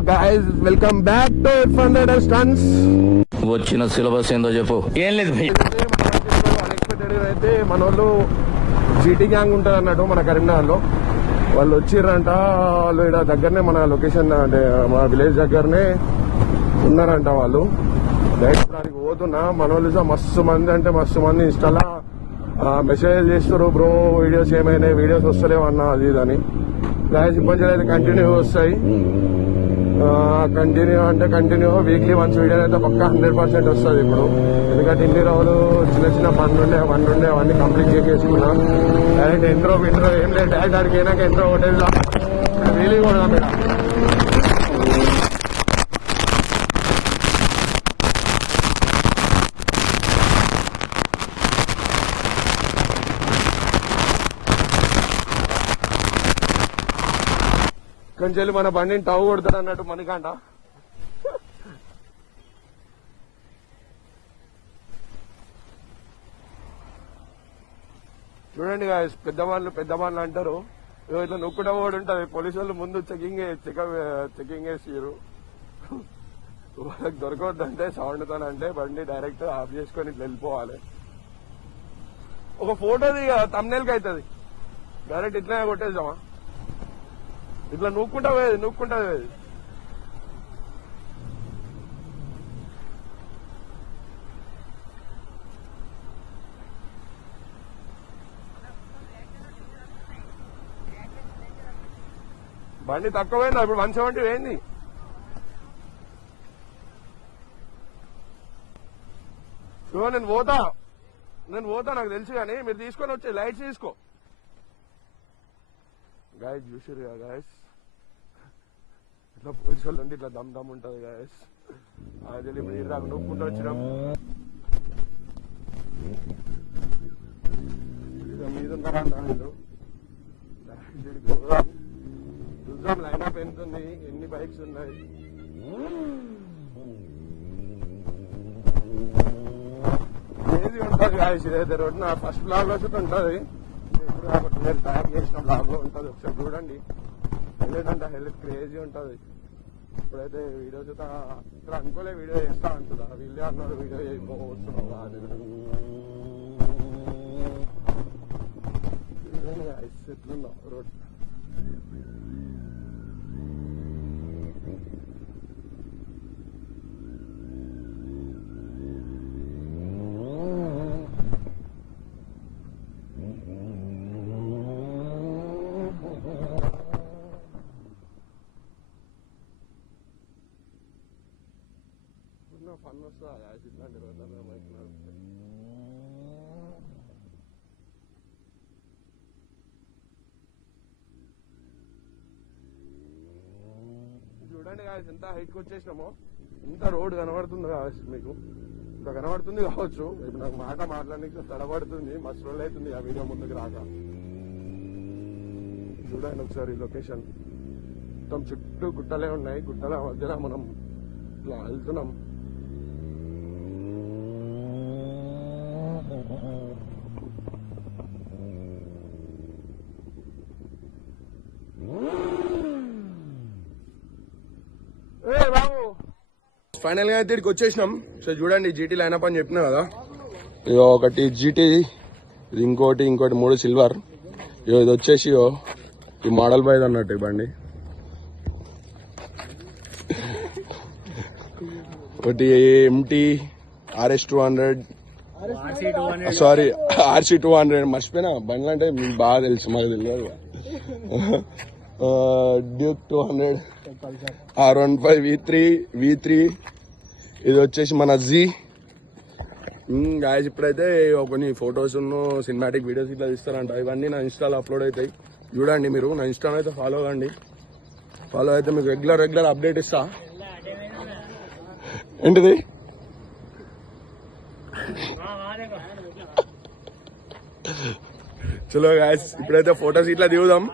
guys, welcome back to Irfan Radar Stunts. వచ్చిన syllabus ఏందో చెప్పు. ఏం లేదు భయ్. అన్ఎక్స్పెక్టెడ్ గా అయితే మన వాళ్ళు జీటీ గ్యాంగ్ ఉంటుంది అన్నట్టు మన కరీంనగర్ లో. వాళ్ళు వచ్చిర్రంట. వాళ్ళు ఇక్కడ దగ్గరనే మన లొకేషన్ అంటే మన విలేజ్ దగ్గరనే ఉన్నారంట వాళ్ళు. డైరెక్ట్ దానికి పోతున్నా. మన వాళ్ళు మస్తు మంది అంటే మస్తు మంది ఇన్స్టాలా మెసేజ్ చేస్తారు, బ్రో వీడియోస్ ఏమైనా వీడియోస్ వస్తలేవన్నా అది ఇదని. గాయస్ ఇబ్బంది అయితే కంటిన్యూ వస్తాయి. కంటిన్యూ అంటే కంటిన్యూ వీక్లీ వన్స్ వీడియో అయితే పక్కా 100% వస్తుంది ఇప్పుడు. ఎందుకంటే ఇన్ని రోజులు చిన్న చిన్న పనులుండే అవన్నీ కంప్లీట్ చేసేసుకున్నా. డైరెక్ట్ ఎంట్రో ఏం లేదు, డైరెక్ట్ దానికి అయినాక ఎంట్రో హోటల్ రియలీ కూడా మేడం. కొంచెం మన బండిని టవ్ కొడతాడు అన్నట్టు మనకంట. చూడండి గాయస్, పెద్దవాళ్ళు అంటారు ఇట్లా నొక్కుట కూడా ఉంటది. పోలీసు వాళ్ళు ముందు చెకింగ్ వేసిరు. వాళ్ళకి దొరకవద్దంటే సౌండ్ తోనంటే బండి డైరెక్ట్ ఆఫ్ చేసుకొని ఇట్లా వెళ్ళిపోవాలి. ఒక ఫోటో తమ్నేల్కి అవుతుంది. డైరెక్ట్ ఇట్లా కొట్టేద్దామా, ఇట్లా నూక్కుంటా పోయేది. బండి తక్కువ పోయిందా ఇప్పుడు? 170 పోయింది. నేను పోతా నాకు తెలుసు కానీ మీరు తీసుకొని వచ్చే లైట్స్ తీసుకో. గాయస్ చూసారు కదా గాయస్, ఇట్లా పోలీసు వాళ్ళు ఉండి ఇట్లా దమ్ ఉంటది గాయస్. అది ఇప్పుడు ఈ దాకా నొక్కుంటూ వచ్చినాం. మీద చూద్దాం లైన్ అప్ ఎంత ఉంది, ఎన్ని బైక్స్ ఉన్నాయి. ఏది ఉంటుంది గాయస్ ఇదైతే రోడ్. నా ఫస్ట్ బ్లాగ్ లో ఉంటుంది, ఎప్పుడు కాబట్టి మీరు తయారు చేసిన బ్లాగ్ లో ఉంటుంది. ఒకసారి చూడండి. హెల్త్ అంటే హెల్త్ క్రేజీ ఉంటుంది. ఇప్పుడైతే వీడియోస్ ఇక్కడ అనుకోలే వీడియో చేస్తా అంటుందా, వీళ్ళే అన్నారు వీడియో చేయకపోతున్నావు అది ఎట్లుందో రోడ్. ఫన్ వస్తుందా ఇట్లాంటి రోజుల్లో బైక్ నడిపితే? చూడండి గాయస్ ఎంత హైట్ కి వచ్చేసినామో. ఇంత రోడ్ కనబడుతుంది కావచ్చు మీకు, ఇంకా కనబడుతుంది కావచ్చు. ఇప్పుడు నాకు మాట్లాడడానికి తడబడుతుంది, మస్తు రోజులు అవుతుంది ఆ వీడియో ముందుకు రాక. చూడండి ఒకసారి లొకేషన్ మొత్తం చుట్టూ గుట్టలే ఉన్నాయి. గుట్టల మధ్యలో మనం ఇట్లా వెళ్తున్నాం. ఫైనల్ గా అయితే ఇక్కడికి వచ్చేసినాం. సో చూడండి జీటీ లైనప్ అని చెప్పినా కదా, ఇదో ఒకటి జీటీ, ఇది ఇంకోటి 3 సిల్వర్. ఇది వచ్చేసి ఈ మోడల్ బైక్ అన్నట్టు ఈ బండి. ఒకటి MT RS 200, సారీ RC 200 మర్చిపోయినా. బండ్లు అంటే మీకు బాగా తెలుసు, మాకు తెలియదు. Duke 200, R15 V3. ఇది వచ్చేసి మన జీ. గాయస్ ఇప్పుడైతే కొన్ని ఫొటోస్ సినిమాటిక్ వీడియోస్ ఇట్లా తీస్తారంట. ఇవన్నీ నా ఇన్స్టాలో అప్లోడ్ అవుతాయి. చూడండి మీరు నా ఇన్స్టాలో అయితే ఫాలో కండి. ఫాలో అయితే మీకు రెగ్యులర్ అప్డేట్ ఇస్తా. ఏంటిది చలో గాయస్ ఇప్పుడైతే ఫొటోస్ ఇట్లా దిగుదాం.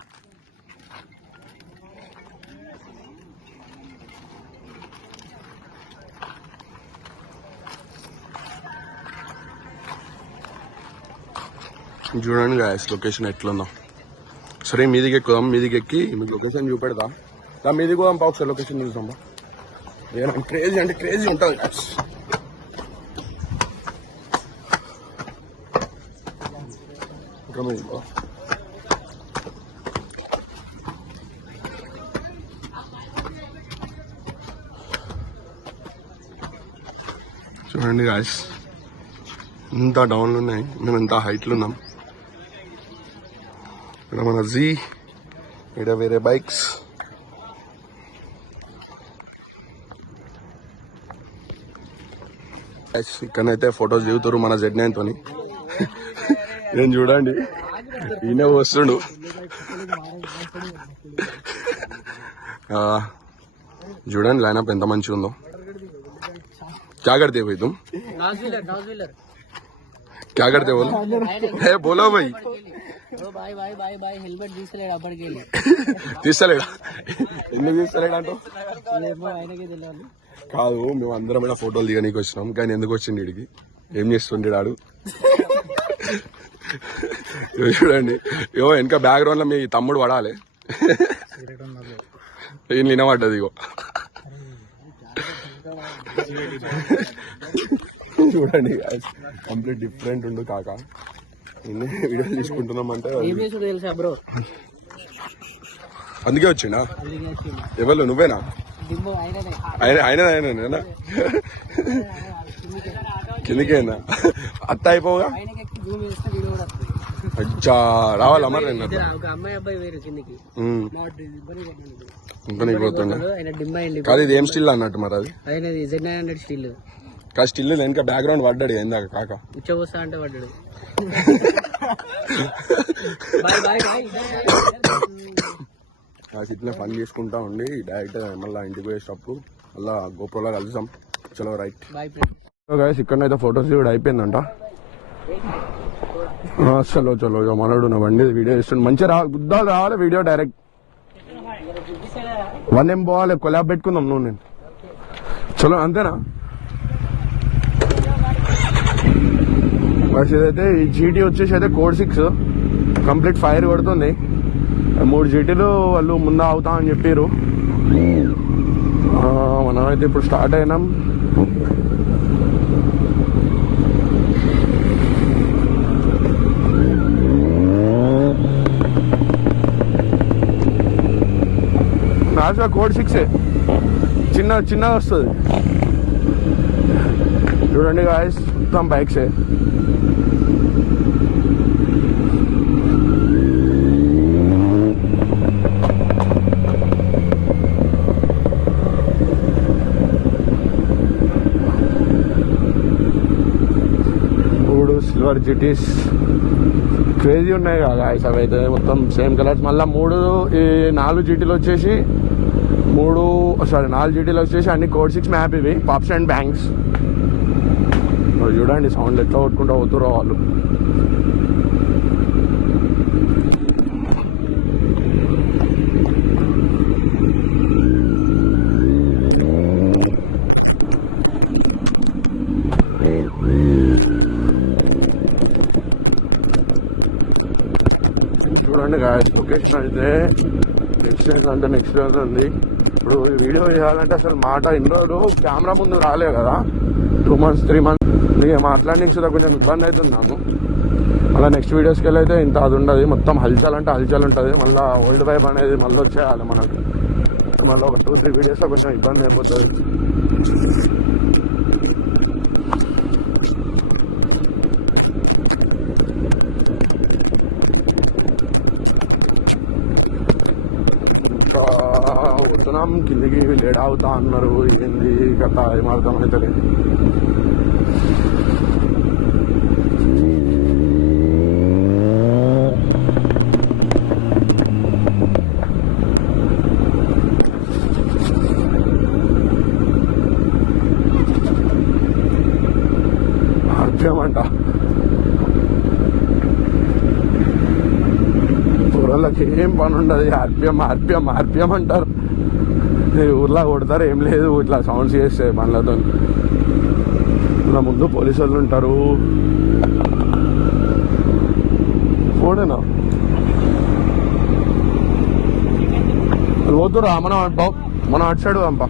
చూడండి గాయస్ లొకేషన్ ఎట్లుందో. సరే మీదికి ఎక్కుదాం. మీదికి ఎక్కి మీకు లొకేషన్ చూపెడతా. దాని మీది కూడా ఒకసారి లొకేషన్ చూసాం. క్రేజీ అంటే క్రేజీ ఉంటుంది. చూడండి గాయస్, ఇంత డౌన్లు ఉన్నాయి, మేము ఎంత హైట్లు ఉన్నాం. ఇక్కడ మన జీ, ఇక్కడ వేరే బైక్స్. ఇక్కడైతే ఫొటోస్ దిగుతారు మన Z9 తోని. నేను చూడండి, ఈయన వస్తుండు. చూడండి లైనప్ ఎంత మంచిగా ఉందో. क्या करते हो भाई तुम? क्या करते हो बोलो भाई. తీస్తలేడా? ఎందుకు తీస్తలేడా అంటూ కాదు, మేము అందరం ఇలా ఫోటోలు దిగనీకి వచ్చినాం, కానీ ఎందుకు వచ్చింది వీడికి? ఏం చేస్తుండేడాడు? చూడండి, ఏవో వెనక బ్యాక్గ్రౌండ్ లో మీ తమ్ముడు పడాలి. ఈయన వినబడ్డది. ఇగో చూడండి, కంప్లీట్ డిఫరెంట్ ఉండు కాక. వీడియోలు తీసుకుంటున్నాం అంటే అందుకే వచ్చిండా? ఎవరు నువ్వేనా? ఆయననా? కిందికేనా? అత్త అయిపోగా అచ్చా రావాలా మరి? ఇంకా నీకు పోతుండే కాదు. ఇది ఏం స్టిల్ అన్నట్టు మరి? అది కాదు స్టిల్ వెనక బ్యాక్గ్రౌండ్ పడ్డాడు ఏందాక కాక ఉచ్చబోస్తా అంటే పడ్డాడు. ఇట్లా పని చేసుకుంటా ఉండి డైరెక్ట్ మళ్ళీ ఇంటికి పోయేటప్పుడు మళ్ళా గోప్రోలా కలుసాం. చలో రైట్. ఇక్కడనైతే ఫొటోస్ కూడా అయిపోయిందంట. చలో చలో ఇక మనోడు నా బండి వీడియో ఇస్తుండే. మంచిగా గుద్దాలు రావాలి వీడియో డైరెక్ట్. 1M పోవాలి, కొలాబ్ పెట్టుకుందాం నువ్వు నేను. చలో అంతేనా? బస్ ఇదైతే ఈ జీటీ వచ్చేసి అయితే కోడ్ 6 కంప్లీట్ ఫైర్ కొడుతుంది. 3 జీటీలు వాళ్ళు ముందు అవుతా అని చెప్పారు. మనమైతే ఇప్పుడు స్టార్ట్ అయినాం. నాజా కోడ్ 6 చిన్నగా వస్తుంది. చూడండి గాయస్, మొత్తం బైక్సే. సిల్వర్ జీటీస్ క్రేజీ ఉన్నాయి కదా గాయస్. అవి అయితే మొత్తం సేమ్ కలర్స్. మళ్ళీ 4 జీటీలు వచ్చేసి 4 జీటీలు వచ్చేసి అన్ని కోడ్ 6 మ్యాప్. ఇవి పబ్స్ అండ్ బ్యాంక్స్. చూడండి సౌండ్ ఎట్లా కొట్టుకుంటూ అవుతురో వాళ్ళు. చూడండి గాయస్, లొకేషన్ అయితే నెక్స్ట్ అంటే నెక్స్ట్ ఉంది. ఇప్పుడు ఈ వీడియో చేయాలంటే అసలు మాట ఇన్ని రోజులు కెమెరా ముందు రాలే కదా, 2 months 3 months ఇక మాట్లాడడానికి కూడా కొంచెం ఇబ్బంది అవుతుంది నాకు. మళ్ళీ నెక్స్ట్ వీడియోస్కి వెళ్ళి అయితే ఇంత అది ఉండదు, మొత్తం హల్చల్ అంటే హల్చల్ ఉంటుంది. మళ్ళీ ఓల్డ్ వైబ్ అనేది మళ్ళీ వచ్చేయాలి మనకు. మళ్ళీ ఒక 2-3 వీడియోస్లో కొంచెం ఇబ్బంది అయిపోతుంది. వస్తున్నాం కిందికి, లేట్ అవుతా అన్నారు. ఏంది కథ ఏం అర్థం అవుతుంది. అర్థమంట ఊళ్ళకి ఏం పని ఉండదు. ఆర్పిఎం అంటారు. ఊర్లో కొడతారు, ఏం లేదు, ఇట్లా సౌండ్స్ చేస్తే మనలతో. నా ముందు పోలీసు వాళ్ళు ఉంటారు. ఫోనేనా పోతురా మనం అటు సైడ్ పంప.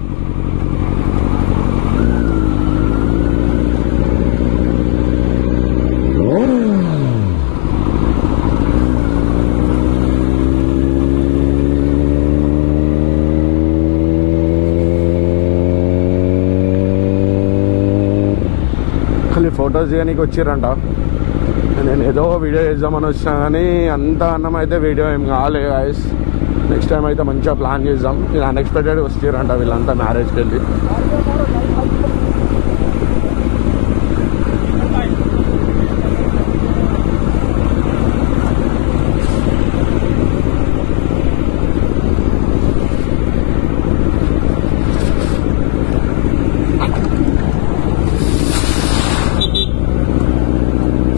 ఫొటోస్ చేయడానికి వచ్చిర్రంట. నేను ఏదో వీడియో చేద్దామని వచ్చినా కానీ అంత అన్నం అయితే వీడియో ఏం కాలేదు గాయస్. నెక్స్ట్ టైం అయితే మంచిగా ప్లాన్ చేద్దాం. నేను అన్ఎక్స్పెక్టెడ్ వచ్చిర్రంట వీళ్ళంతా మ్యారేజ్కి వెళ్ళి.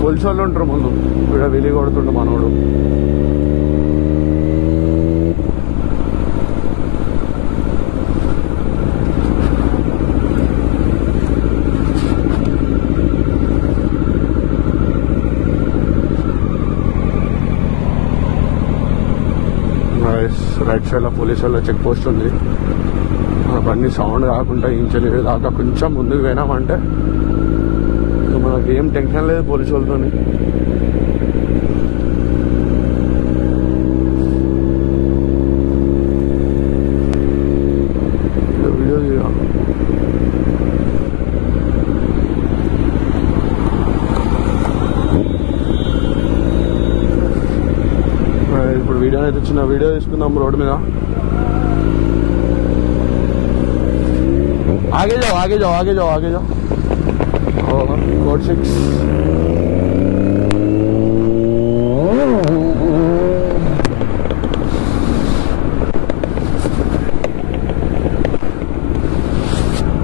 పోలీసోళ్ళు ఉంటారు ముందు, ఇక్కడ వెలి కొడుతుండు మనోడు. రైట్ సైడ్ లో పోలీసు వాళ్ళ చెక్ పోస్ట్ ఉంది. బండి సౌండ్ కాకుండా ఇంచలేదు దాకా కొంచెం ముందుకు పోయినామంటే మనకి ఏం టెన్షన్ లేదు పోలీసు వాళ్ళతో. వీడియో ఇప్పుడు వీడియో అయితే చిన్న వీడియో తీసుకుందాం రోడ్డు మీద. आगे जाओ आगे जाओ आगे जाओ आगे जाओ. कोड 6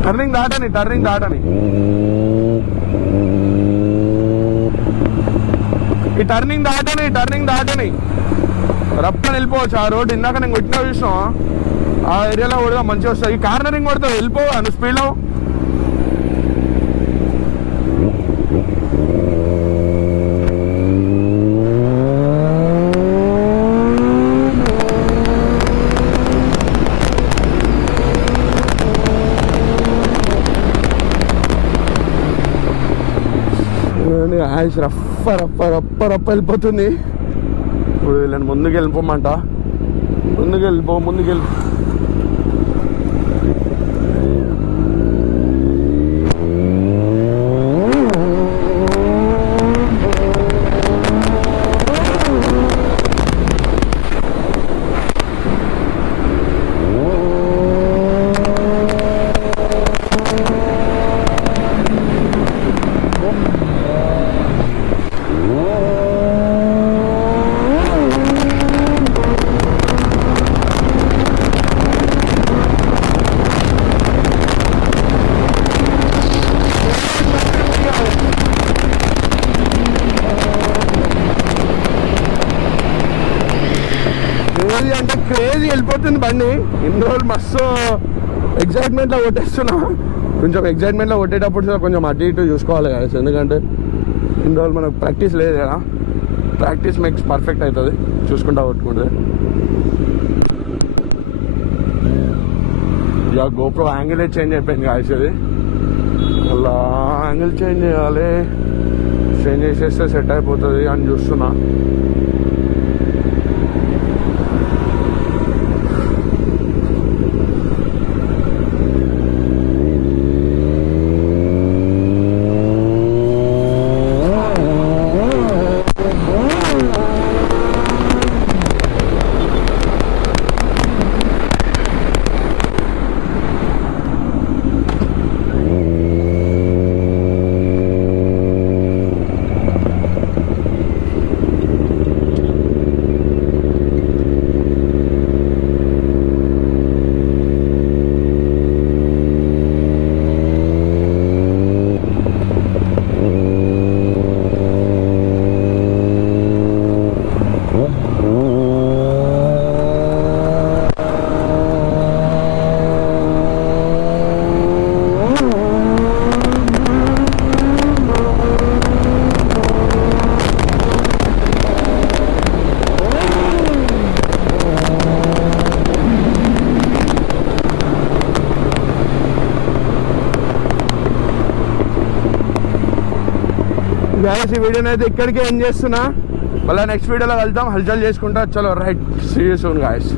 టర్నింగ్ దాటని ఈ టర్నింగ్ దాటని రప్పని వెళ్ళిపోవచ్చు. ఆ రోడ్డు ఇందాక నేను కొట్టినా చూసినా ఆ ఏరియాలో కూడా మంచిగా వస్తుంది. ఈ కార్నరింగ్ కొడతావు వెళ్ళిపోవా నువ్వు స్పీడ్లో. ఆయుష్ రప్ప రప్ప రప్ప రప్ప వెళ్ళిపోతుంది. ఇప్పుడు వీళ్ళని ముందుకు వెళ్ళిపోమంట. ముందుకు వెళ్ళిపో. అంటే క్రేజీ వెళ్ళిపోతుంది బండి. ఇన్ని రోజులు మస్తు ఎగ్జైట్మెంట్లో కొట్టేస్తున్నా. కొంచెం ఎగ్జైట్మెంట్లో కొట్టేటప్పుడు కొంచెం అటు ఇటు చూసుకోవాలి కదా, ఎందుకంటే ఇన్ని రోజులు మనకు ప్రాక్టీస్ లేదు కదా. ప్రాక్టీస్ మేక్స్ పర్ఫెక్ట్ అవుతుంది చూసుకుంటా కొట్టుకుంటే. ఇక గోప్రో యాంగిల్ చేంజ్ అయిపోయింది కాదు. అది అలా యాంగిల్ చేంజ్ చేయాలి. చేంజ్ చేసేస్తే సెట్ అయిపోతుంది అని చూస్తున్నా. గాయస్ ఈ వీడియోని అయితే ఇక్కడికే ఎండ్ చేస్తున్నా. మళ్ళీ నెక్స్ట్ వీడియోలో వెళ్తాం, హల్చల్ చేసుకుంటా. చలో right, see you soon guys.